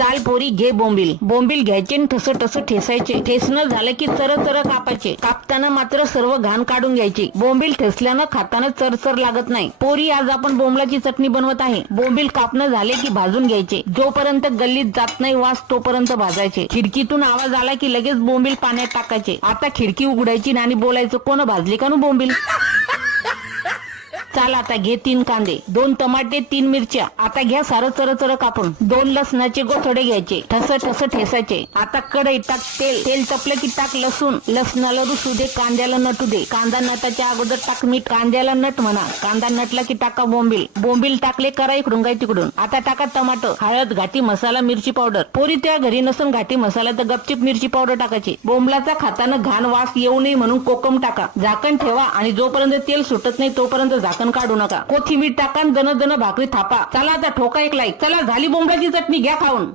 चाल पोरी घे बोंबील. बोंबील घ्यायचे आणि ठस ठस ठेसायचे. ठेसणं झालं की चर चर कापायचे. कापताना मात्र सर्व घाण काढून घ्यायची. बोंबील ठेसल्यानं खाताना चरचर लागत नाही. पोरी आज आपण बोंबलाची चटणी बनवत आहे. बोंबील कापणं झाले की भाजून घ्यायचे. जोपर्यंत गल्लीत जात नाही वास तोपर्यंत भाजायचे. खिडकीतून आवाज आला की लगेच बोंबील पाण्यात टाकायचे. आता खिडकी उघडायची आणि बोलायचं कोण भाजली का न बोंबील. चाल आता घे 3 कांदे, 2 टमाटे, 3 मिरच्या. आता घ्या सारं चर कापून. 2 लसणाचे गोथडे घ्यायचे. ठस ठस ठेसायचे. आता कढईत टाक तेल. तेल तपलं की टाक लसूण. लसणाला रुसू दे, कांद्याला नटू दे. कांदा नटाच्या अगोदर टाक मीठ. कांद्याला नट म्हणा. कांदा नटला की टाका बोंबील. बोंबील टाकले करा इकडून काय तिकडून. आता टाका टमाटर, हळद, घाटी मसाला, मिरची पावडर. पोरी त्या घरी नसून घाटी मसाला तर गपचिप मिरची पावडर टाकायची. बोंबलाचा खाताना घाण वास येऊ नये म्हणून कोकम टाका. झाकण ठेवा आणि जोपर्यंत तेल सुटत नाही तोपर्यंत झाकण काढू नका. कोथिंबीर टाका, दन दन भाकरी थापा. चला आता ठोका एक लाईक. चला झाली बोंबलाची चटणी, घ्या खाऊन.